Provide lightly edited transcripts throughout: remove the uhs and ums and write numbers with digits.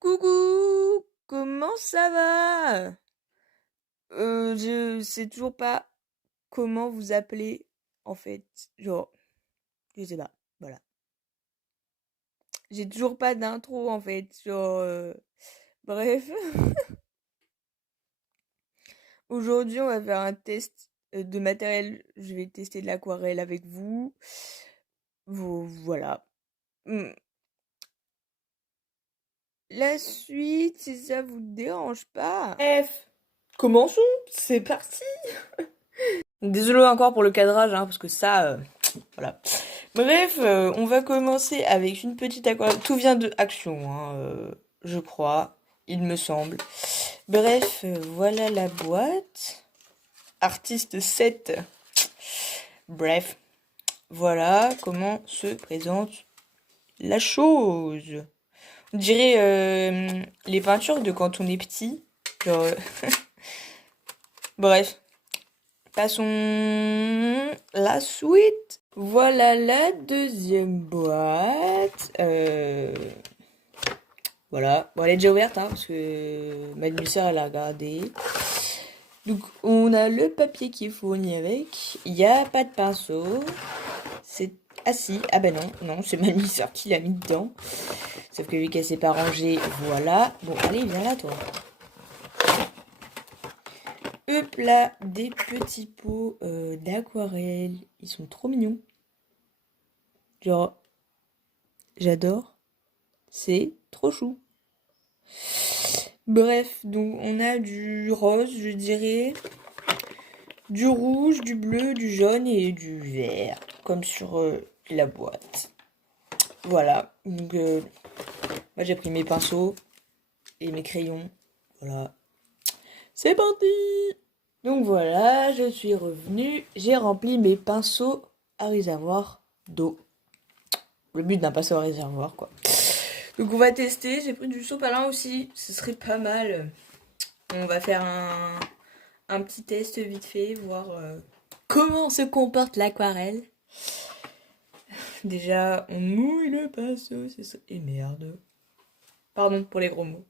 Coucou, comment ça va? Je sais toujours pas comment vous appeler, en fait. Genre, je sais pas, voilà. J'ai toujours pas d'intro, en fait. Genre, bref. Aujourd'hui, on va faire un test de matériel. Je vais tester de l'aquarelle avec vous. Voilà. Hmm. La suite, si ça vous dérange pas. Bref, commençons, c'est parti. Désolé encore pour le cadrage, hein, parce que ça, voilà. Bref, on va commencer avec une petite aquarelle. Tout vient de Action, hein, je crois, il me semble. Bref, voilà la boîte. Artiste 7. Bref, voilà comment se présente la chose. On dirait les peintures de quand on est petit. Genre, bref, passons la suite. Voilà la deuxième boîte. Voilà. Bon, elle est déjà ouverte, hein, parce que ma demi-sœur, elle a regardé. Donc, on a le papier qui est fourni avec. Il n'y a pas de pinceau. C'est... Ah si, ah ben non, non, c'est ma demi-sœur qui l'a mis dedans. Sauf que vu qu'elle s'est pas rangée, voilà. Bon, allez, viens là, toi. Hop là, des petits pots d'aquarelle. Ils sont trop mignons. Genre, j'adore. C'est trop chou. Bref, donc on a du rose, je dirais, du rouge, du bleu, du jaune et du vert, comme sur la boîte. Voilà, donc moi j'ai pris mes pinceaux et mes crayons. Voilà, c'est parti. Donc voilà, je suis revenue, j'ai rempli mes pinceaux à réservoir d'eau. Le but d'un pinceau à réservoir, quoi. Donc on va tester, j'ai pris du sopalin aussi, ce serait pas mal. On va faire un petit test vite fait, voir comment se comporte l'aquarelle. Déjà, on mouille le pinceau, c'est ça. Et merde. Pardon pour les gros mots.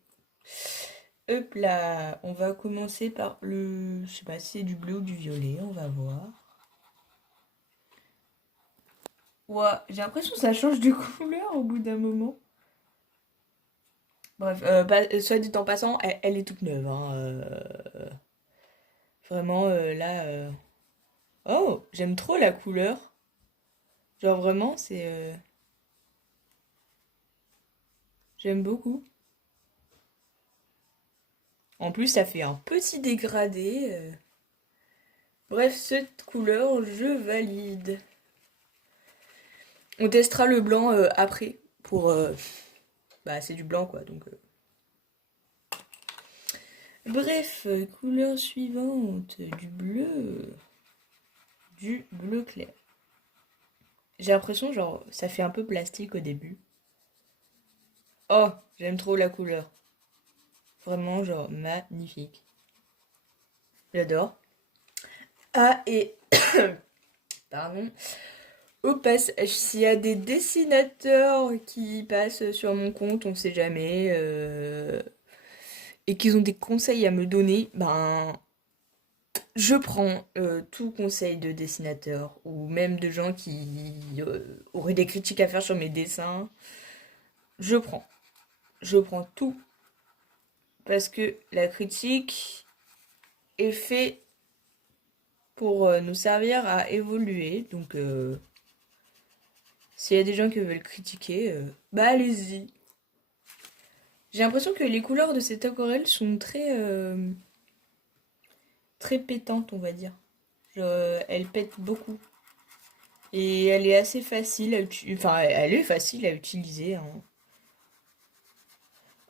Hop là, on va commencer par le... Je sais pas si c'est du bleu ou du violet, on va voir. Ouah, j'ai l'impression que ça change de couleur au bout d'un moment. Bref, soit dit en passant, elle est toute neuve. Hein, vraiment, là... Oh, j'aime trop la couleur. Genre vraiment, c'est... J'aime beaucoup. En plus, ça fait un petit dégradé. Bref, cette couleur, je valide. On testera le blanc après. Pour... bah, c'est du blanc, quoi. Donc, bref, couleur suivante. Du bleu. Du bleu clair. J'ai l'impression, genre, ça fait un peu plastique au début. Oh, j'aime trop la couleur. Vraiment, genre, magnifique. J'adore. Ah, et... Pardon. Au passage, s'il y a des dessinateurs qui passent sur mon compte, on sait jamais, et qu'ils ont des conseils à me donner, ben, je prends tout conseil de dessinateur, ou même de gens qui auraient des critiques à faire sur mes dessins. Je prends. Je prends tout. Parce que la critique est faite pour nous servir à évoluer. Donc, s'il y a des gens qui veulent critiquer, bah allez-y. J'ai l'impression que les couleurs de cette aquarelle sont très, très pétantes, on va dire. Genre, elle pète beaucoup. Et elle est assez facile à utiliser. Enfin, elle est facile à utiliser. Hein.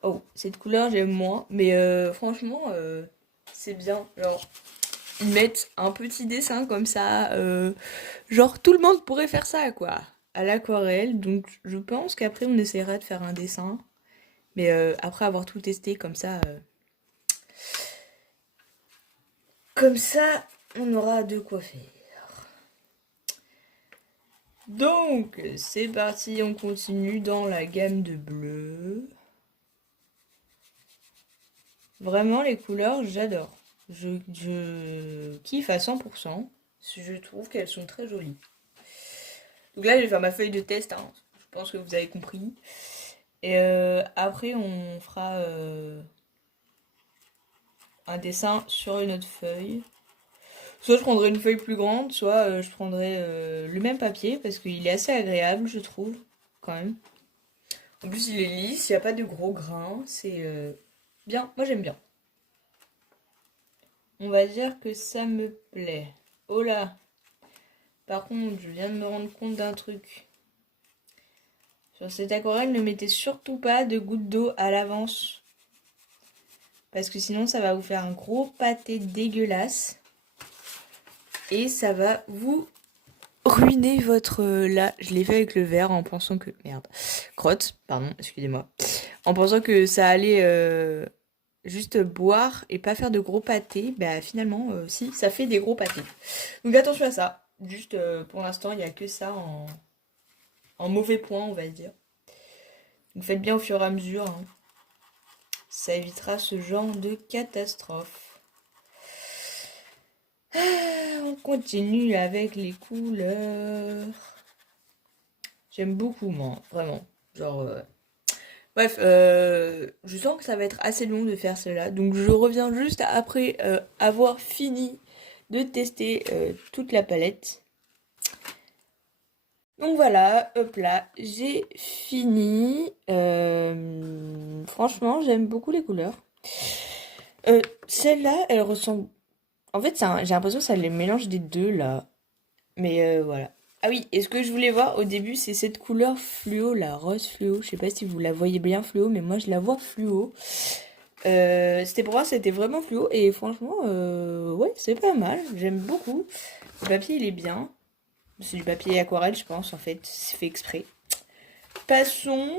Oh, cette couleur, j'aime moins. Mais franchement, c'est bien. Genre, ils mettent un petit dessin comme ça. Genre, tout le monde pourrait faire ça, quoi. À l'aquarelle. Donc, je pense qu'après, on essaiera de faire un dessin. Mais après avoir tout testé comme ça, on aura de quoi faire. Donc, c'est parti, on continue dans la gamme de bleu. Vraiment, les couleurs, j'adore. Je kiffe à 100%. Je trouve qu'elles sont très jolies. Donc là, je vais faire ma feuille de test, hein. Je pense que vous avez compris. Et après, on fera un dessin sur une autre feuille. Soit je prendrai une feuille plus grande, soit je prendrai le même papier, parce qu'il est assez agréable, je trouve, quand même. En plus, il est lisse, il n'y a pas de gros grains, c'est bien. Moi, j'aime bien. On va dire que ça me plaît. Oh là! Par contre, je viens de me rendre compte d'un truc. Sur cette aquarelle, ne mettez surtout pas de gouttes d'eau à l'avance. Parce que sinon, ça va vous faire un gros pâté dégueulasse. Et ça va vous ruiner votre... Là, je l'ai fait avec le verre en pensant que... Merde. Crotte, pardon, excusez-moi. En pensant que ça allait juste boire et pas faire de gros pâtés. Bah finalement, si, ça fait des gros pâtés. Donc attention à ça. Juste, pour l'instant, il n'y a que ça en mauvais point, on va dire. Donc faites bien au fur et à mesure, hein. Ça évitera ce genre de catastrophe. On continue avec les couleurs. J'aime beaucoup, moi, vraiment. Genre, bref, je sens que ça va être assez long de faire cela. Donc je reviens juste après avoir fini de tester toute la palette. Donc voilà, hop là, j'ai fini. Franchement, j'aime beaucoup les couleurs. Celle-là, elle ressemble... En fait, j'ai l'impression que ça les mélange des deux, là. Mais voilà. Ah oui, et ce que je voulais voir au début, c'est cette couleur fluo, la rose fluo. Je sais pas si vous la voyez bien fluo, mais moi, je la vois fluo. C'était pour voir si c'était vraiment fluo. Et franchement, ouais, c'est pas mal. J'aime beaucoup. Le papier, il est bien. C'est du papier aquarelle, je pense, en fait. C'est fait exprès. Passons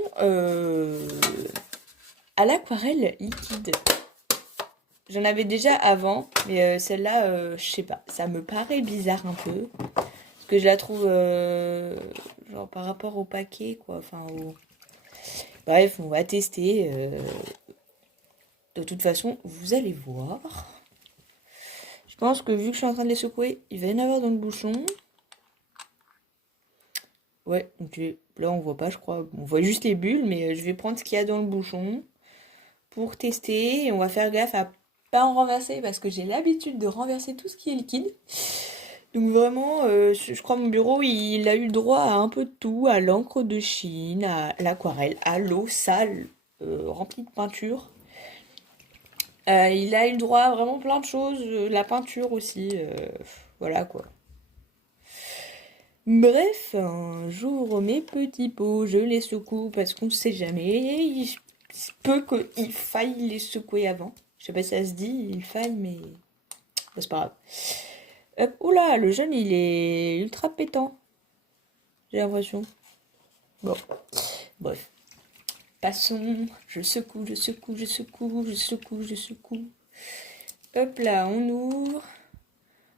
à l'aquarelle liquide. J'en avais déjà avant, mais celle-là, je sais pas. Ça me paraît bizarre un peu. Parce que je la trouve, genre, par rapport au paquet, quoi. Enfin, bref, on va tester. De toute façon, vous allez voir. Je pense que vu que je suis en train de les secouer, il va y en avoir dans le bouchon. Ouais, donc là on voit pas, je crois. On voit juste les bulles, mais je vais prendre ce qu'il y a dans le bouchon pour tester. Et on va faire gaffe à pas en renverser parce que j'ai l'habitude de renverser tout ce qui est liquide. Donc vraiment, je crois mon bureau, il a eu le droit à un peu de tout, à l'encre de Chine, à l'aquarelle, à l'eau sale remplie de peinture. Il a eu le droit à vraiment plein de choses, la peinture aussi, voilà quoi. Bref, j'ouvre mes petits pots, je les secoue parce qu'on ne sait jamais. Il se peut qu'il faille les secouer avant. Je sais pas si ça se dit, il faille, mais bah, c'est pas grave. Hop, oula, le jaune il est ultra pétant. J'ai l'impression. Bon, bref. Passons. Je secoue, je secoue, je secoue, je secoue, je secoue. Hop là, on ouvre.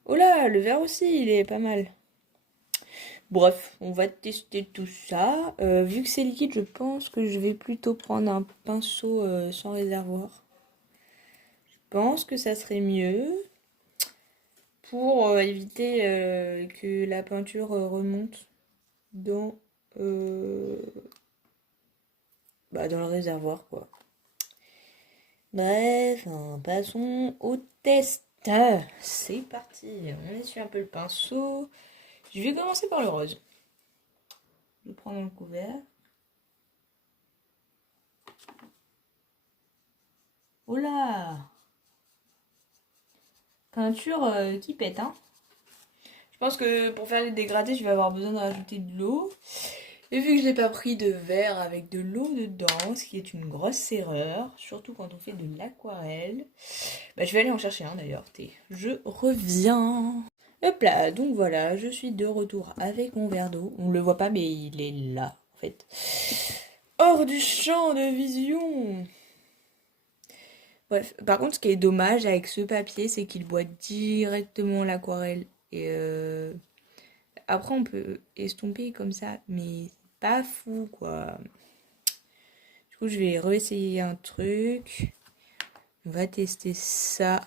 Oh là, le verre aussi, il est pas mal. Bref, on va tester tout ça. Vu que c'est liquide, je pense que je vais plutôt prendre un pinceau sans réservoir. Je pense que ça serait mieux pour éviter que la peinture remonte dans, dans le réservoir, quoi. Bref, passons au test. C'est parti. On essuie un peu le pinceau. Je vais commencer par le rose. Je le prends dans le couvert. Oh là! Peinture qui pète, hein. Je pense que pour faire les dégradés, je vais avoir besoin de rajouter de l'eau. Et vu que je n'ai pas pris de verre avec de l'eau dedans, ce qui est une grosse erreur, surtout quand on fait de l'aquarelle, bah, je vais aller en chercher un d'ailleurs. Je reviens. Hop là, donc voilà, je suis de retour avec mon verre d'eau. On ne le voit pas, mais il est là, en fait. Hors du champ de vision. Bref, par contre, ce qui est dommage avec ce papier, c'est qu'il boit directement l'aquarelle. Et après, on peut estomper comme ça, mais c'est pas fou, quoi. Du coup, je vais réessayer un truc. On va tester ça.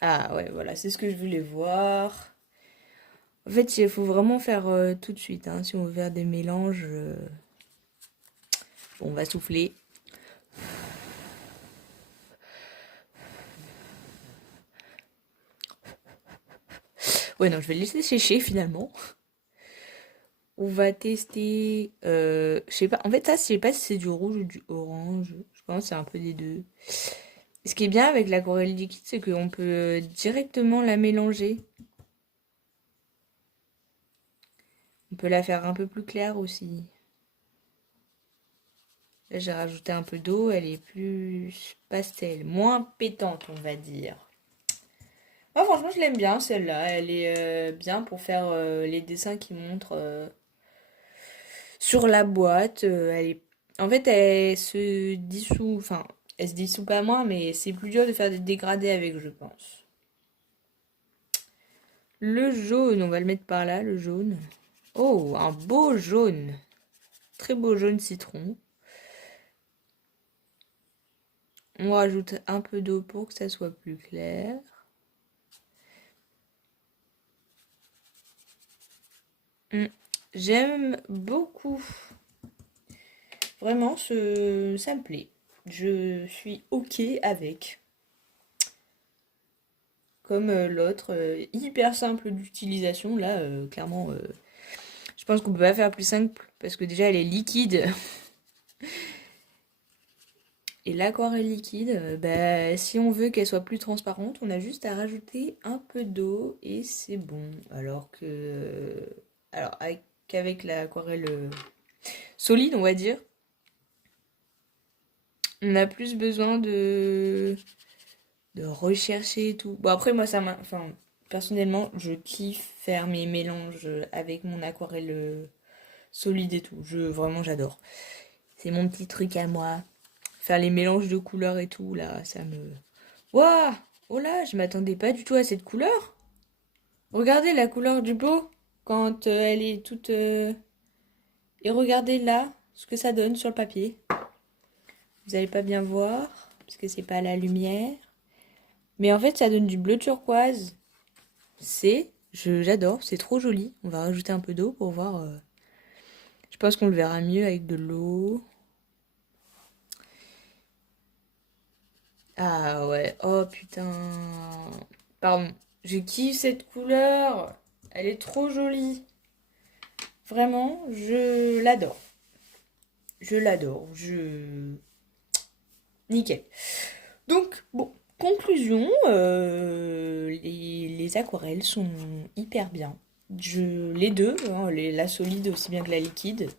Ah ouais, voilà, c'est ce que je voulais voir. En fait, il faut vraiment faire tout de suite. Hein, si on veut faire des mélanges, bon, on va souffler. Ouais, non, je vais le laisser sécher finalement. On va tester. Je sais pas. En fait, ça, je sais pas si c'est du rouge ou du orange. Je pense que c'est un peu des deux. Ce qui est bien avec l'aquarelle liquide, c'est qu'on peut directement la mélanger. On peut la faire un peu plus claire aussi. Là, j'ai rajouté un peu d'eau. Elle est plus pastel, moins pétante, on va dire. Moi, franchement, je l'aime bien celle-là. Elle est bien pour faire les dessins qui montrent sur la boîte. En fait, elle se dissout. Enfin, elle se dissout pas moins, mais c'est plus dur de faire des dégradés avec, je pense. Le jaune, on va le mettre par là, le jaune. Oh, un beau jaune. Très beau jaune citron. On rajoute un peu d'eau pour que ça soit plus clair. J'aime beaucoup. Vraiment, ça me plaît. Je suis ok avec. Comme l'autre, hyper simple d'utilisation. Là, clairement, je pense qu'on peut pas faire plus simple parce que déjà elle est liquide. Et l'aquarelle liquide, bah, si on veut qu'elle soit plus transparente, on a juste à rajouter un peu d'eau et c'est bon. Qu'avec l'aquarelle solide, on va dire, on a plus besoin de rechercher et tout. Bon, après, moi, enfin, personnellement, je kiffe faire mes mélanges avec mon aquarelle solide et tout. Vraiment, j'adore. C'est mon petit truc à moi. Faire les mélanges de couleurs et tout, là, ça me... Waouh! Oh là, je m'attendais pas du tout à cette couleur. Regardez la couleur du pot quand elle est toute... Et regardez là ce que ça donne sur le papier. Vous n'allez pas bien voir, parce que c'est pas la lumière. Mais en fait, ça donne du bleu turquoise. J'adore, c'est trop joli. On va rajouter un peu d'eau pour voir. Je pense qu'on le verra mieux avec de l'eau. Ah ouais, oh putain. Pardon, je kiffe cette couleur. Elle est trop jolie. Vraiment, je l'adore. Je l'adore. Nickel. Donc, bon, conclusion, les aquarelles sont hyper bien. Les deux, hein, la solide aussi bien que la liquide,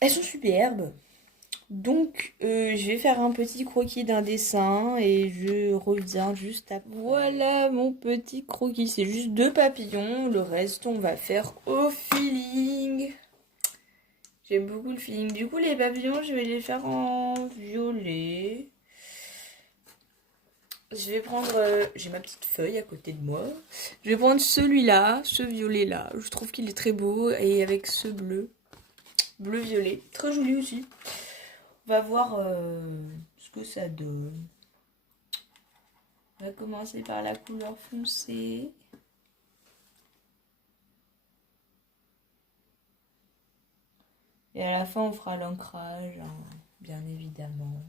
elles sont superbes. Donc, je vais faire un petit croquis d'un dessin et je reviens juste après. Voilà mon petit croquis, c'est juste 2 papillons. Le reste, on va faire au feeling. J'aime beaucoup le feeling. Du coup, les papillons, je vais les faire en violet. Je vais prendre... j'ai ma petite feuille à côté de moi. Je vais prendre celui-là, ce violet-là. Je trouve qu'il est très beau. Et avec ce bleu. Bleu-violet. Très joli aussi. On va voir ce que ça donne. On va commencer par la couleur foncée. Et à la fin, on fera l'ancrage, hein, bien évidemment.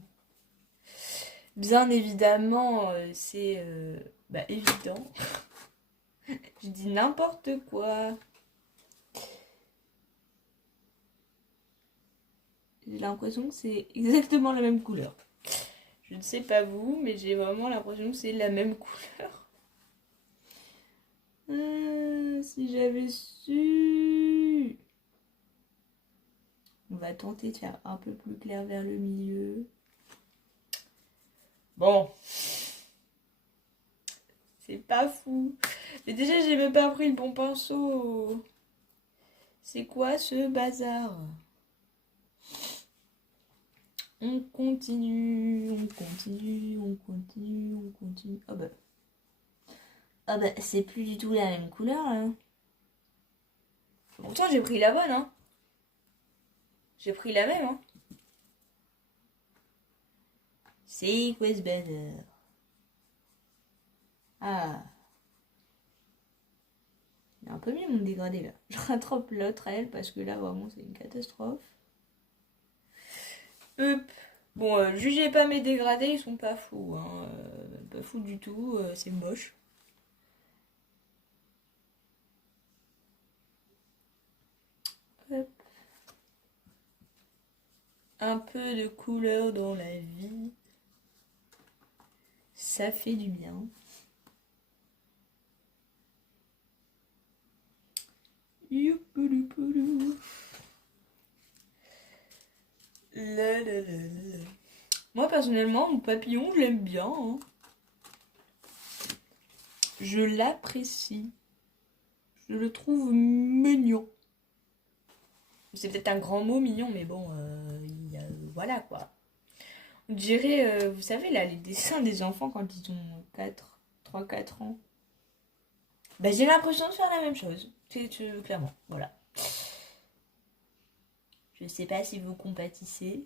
Bien évidemment, c'est évident. Je dis n'importe quoi. J'ai l'impression que c'est exactement la même couleur. Je ne sais pas vous, mais j'ai vraiment l'impression que c'est la même couleur. Si j'avais su. On va tenter de faire un peu plus clair vers le milieu. Bon. C'est pas fou. Mais déjà, j'ai même pas pris le bon pinceau. C'est quoi ce bazar? On continue, on continue, on continue, on continue. Ah bah, c'est plus du tout la même couleur, là. Pourtant, j'ai pris la bonne, hein. J'ai pris la même, hein. C'est quoi ce bazar? Ah. Il est un peu mieux mon dégradé là. Je rattrape l'autre à elle parce que là vraiment c'est une catastrophe. Bon, jugez pas mes dégradés, ils sont pas fous. Hein. Pas fous du tout, c'est moche. Hop. Un peu de couleur dans la vie. Ça fait du bien. Youpoulou. Moi personnellement, mon papillon, je l'aime bien. Hein. Je l'apprécie. Je le trouve mignon. C'est peut-être un grand mot mignon, mais bon, voilà quoi. On dirait, vous savez là, les dessins des enfants quand ils ont 3-4 ans. Bah j'ai l'impression de faire la même chose. C'est clairement, voilà. Je sais pas si vous compatissez.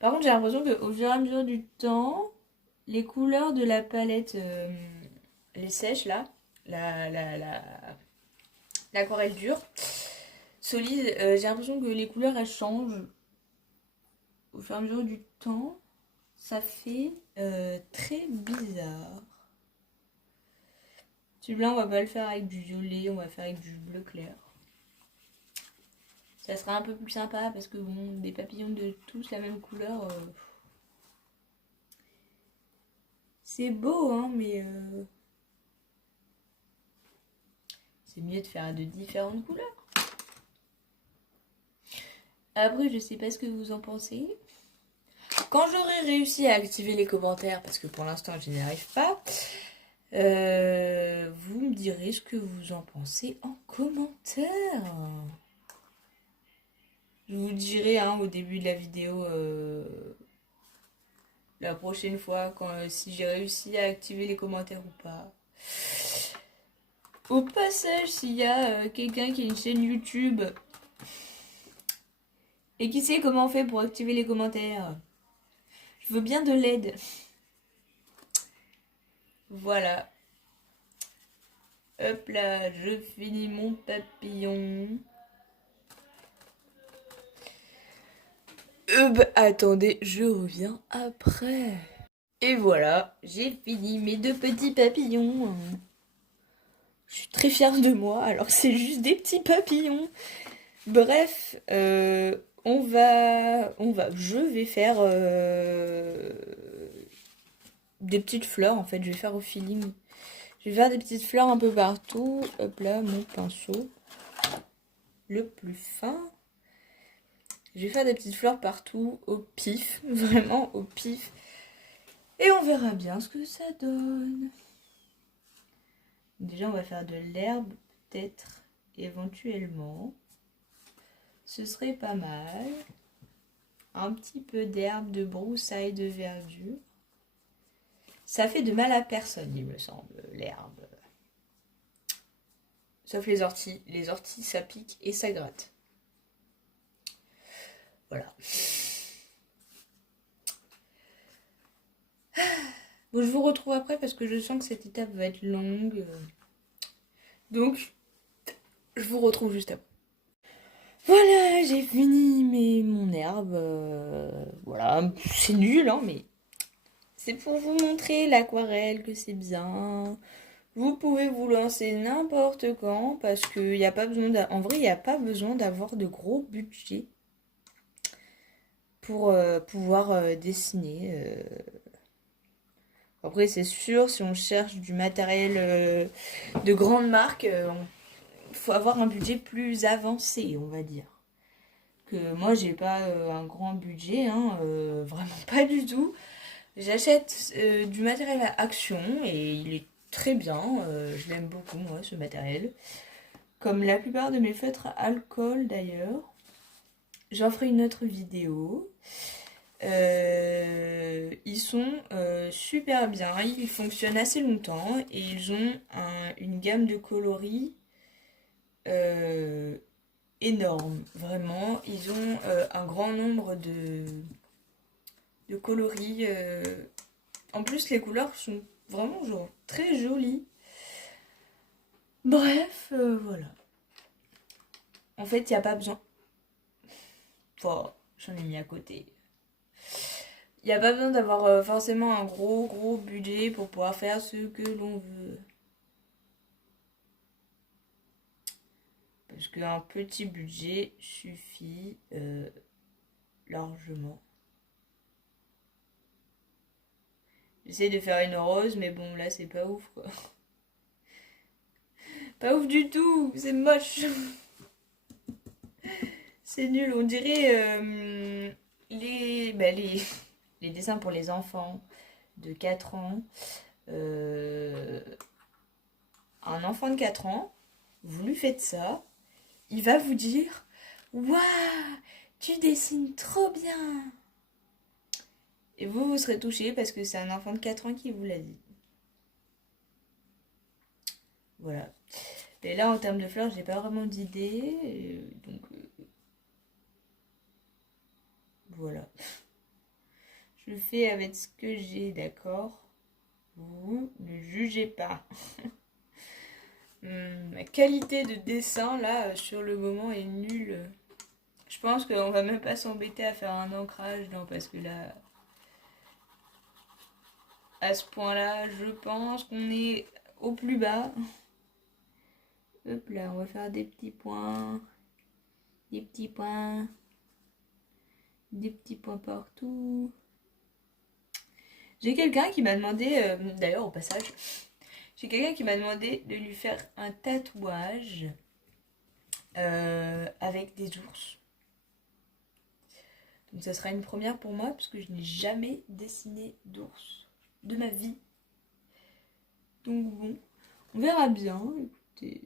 Par contre, j'ai l'impression qu'au fur et à mesure du temps, les couleurs de la palette, les sèches là, l'aquarelle dure, solide, j'ai l'impression que les couleurs elles changent au fur et à mesure du temps. Ça fait très bizarre. Celui-là, on va pas le faire avec du violet, on va faire avec du bleu clair. Ça sera un peu plus sympa parce que bon, des papillons de tous la même couleur, c'est beau, hein, mais c'est mieux de faire de différentes couleurs. Après, je sais pas ce que vous en pensez. Quand j'aurai réussi à activer les commentaires, parce que pour l'instant je n'y arrive pas, vous me direz ce que vous en pensez en commentaire. Je vous dirai hein, au début de la vidéo la prochaine fois si j'ai réussi à activer les commentaires ou pas. Au passage, s'il y a quelqu'un qui a une chaîne YouTube et qui sait comment on fait pour activer les commentaires, je veux bien de l'aide. Voilà. Hop là, je finis mon papillon. Attendez, je reviens après. Et voilà, j'ai fini mes 2 petits papillons. Je suis très fière de moi, alors c'est juste des petits papillons. Bref, je vais faire des petites fleurs en fait, je vais faire au feeling. Je vais faire des petites fleurs un peu partout. Hop là, mon pinceau. Le plus fin. Je vais faire des petites fleurs partout, au pif, vraiment au pif. Et on verra bien ce que ça donne. Déjà, on va faire de l'herbe, peut-être, éventuellement. Ce serait pas mal. Un petit peu d'herbe, de broussailles, de verdure. Ça fait de mal à personne, il me semble, l'herbe. Sauf les orties. Les orties, ça pique et ça gratte. Voilà. Bon, je vous retrouve après parce que je sens que cette étape va être longue. Donc, je vous retrouve juste après. Voilà, j'ai fini mon herbe. Voilà, c'est nul, hein, mais c'est pour vous montrer l'aquarelle que c'est bien. Vous pouvez vous lancer n'importe quand parce qu'il n'y a pas besoin en vrai, il n'y a pas besoin d'avoir de gros budget pour pouvoir dessiner. Après, c'est sûr, si on cherche du matériel de grande marque, il faut avoir un budget plus avancé, on va dire. Que moi, j'ai pas un grand budget, hein, vraiment pas du tout. J'achète du matériel à action et il est très bien. Je l'aime beaucoup, moi, ce matériel. Comme la plupart de mes feutres à alcool, d'ailleurs. J'en ferai une autre vidéo. Ils sont super bien, ils fonctionnent assez longtemps et ils ont une gamme de coloris énorme, vraiment. Ils ont un grand nombre de coloris. En plus, les couleurs sont vraiment genre très jolies. Bref, voilà. En fait, il n'y a pas besoin. Enfin, j'en ai mis à côté. Il n'y a pas besoin d'avoir forcément un gros budget pour pouvoir faire ce que l'on veut. Parce qu'un petit budget suffit largement. J'essaie de faire une rose, mais bon, là, c'est pas ouf, quoi. Pas ouf du tout, c'est moche. C'est nul, on dirait les dessins pour les enfants de 4 ans. Un enfant de 4 ans, vous lui faites ça, il va vous dire « Waouh, tu dessines trop bien !» Et vous serez touché parce que c'est un enfant de 4 ans qui vous l'a dit. Voilà. Et là, en termes de fleurs, j'ai pas vraiment d'idée. Donc, voilà. Je fais avec ce que j'ai, d'accord? Vous ne jugez pas. Ma qualité de dessin, là, sur le moment, est nulle. Je pense qu'on va même pas s'embêter à faire un ancrage, non, parce que là, à ce point-là, je pense qu'on est au plus bas. Hop là, on va faire des petits points. Des petits points. Des petits points partout. J'ai quelqu'un qui m'a demandé, d'ailleurs au passage, j'ai quelqu'un qui m'a demandé de lui faire un tatouage avec des ours. Donc ça sera une première pour moi parce que je n'ai jamais dessiné d'ours de ma vie. Donc bon, on verra bien. Écoutez,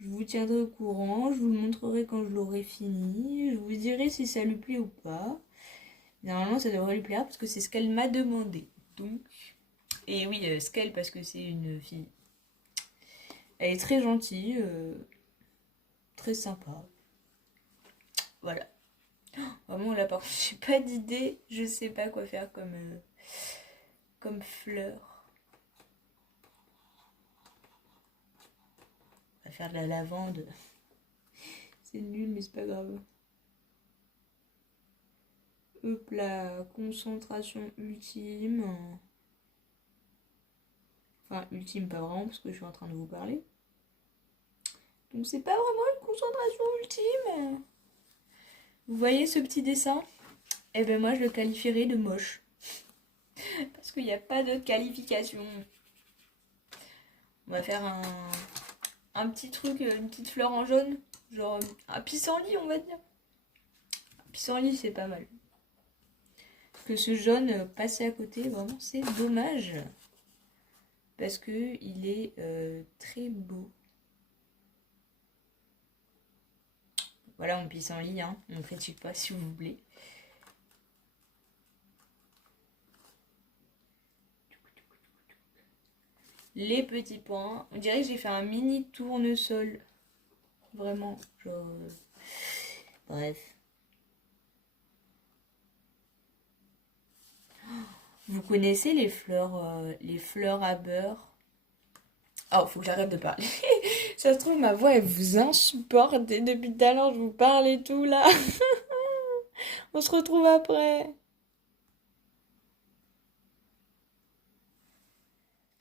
je vous tiendrai au courant, je vous le montrerai quand je l'aurai fini, je vous dirai si ça lui plaît ou pas. Normalement ça devrait lui plaire parce que c'est ce qu'elle m'a demandé. Donc, et oui, Skell parce que c'est une fille. Elle est très gentille, très sympa. Voilà. Vraiment là par contre j'ai pas d'idée, je sais pas quoi faire comme fleur. On va faire de la lavande. C'est nul mais c'est pas grave. Hop là, concentration ultime. Enfin ultime pas vraiment parce que je suis en train de vous parler. Donc c'est pas vraiment une concentration ultime. Vous voyez ce petit dessin? Eh ben moi je le qualifierais de moche. Parce qu'il n'y a pas de qualification. On va faire un petit truc, une petite fleur en jaune. Genre un pissenlit on va dire. Un pissenlit c'est pas mal. Que ce jaune passé à côté, vraiment c'est dommage. Parce que il est très beau. Voilà mon pissenlit, hein. On ne critique pas s'il vous plaît. Les petits points. On dirait que j'ai fait un mini tournesol. Vraiment, genre... Bref. Vous connaissez les fleurs à beurre? Oh, faut que j'arrête de parler. Ça se trouve, ma voix, elle vous insupporte. Et depuis tout à l'heure, je vous parle et tout, là. On se retrouve après.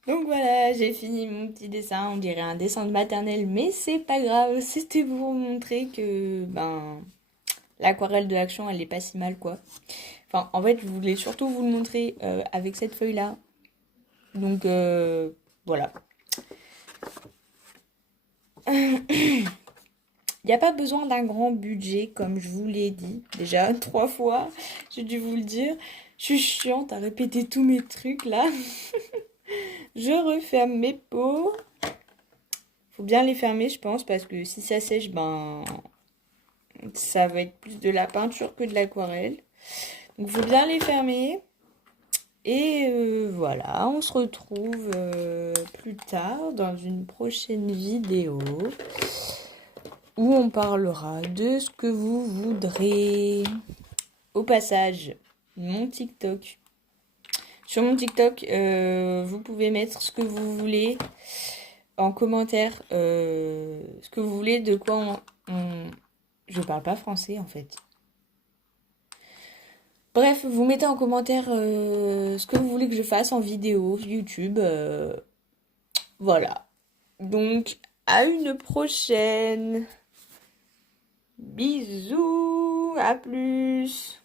Donc voilà, j'ai fini mon petit dessin. On dirait un dessin de maternelle, mais c'est pas grave. C'était pour vous montrer que, l'aquarelle de l'action, elle est pas si mal, quoi. Enfin, en fait, je voulais surtout vous le montrer avec cette feuille-là. Donc, voilà. Il n'y a pas besoin d'un grand budget, comme je vous l'ai dit. Déjà, 3 fois, j'ai dû vous le dire. Je suis chiante à répéter tous mes trucs, là. Je referme mes pots. Faut bien les fermer, je pense, parce que si ça sèche, ça va être plus de la peinture que de l'aquarelle. Donc, faut bien les fermer. Et voilà, on se retrouve plus tard dans une prochaine vidéo où on parlera de ce que vous voudrez. Au passage, mon TikTok. Sur mon TikTok, vous pouvez mettre ce que vous voulez en commentaire, ce que vous voulez, de quoi Je parle pas français en fait. Bref, vous mettez en commentaire ce que vous voulez que je fasse en vidéo, YouTube. Voilà. Donc, à une prochaine. Bisous, à plus.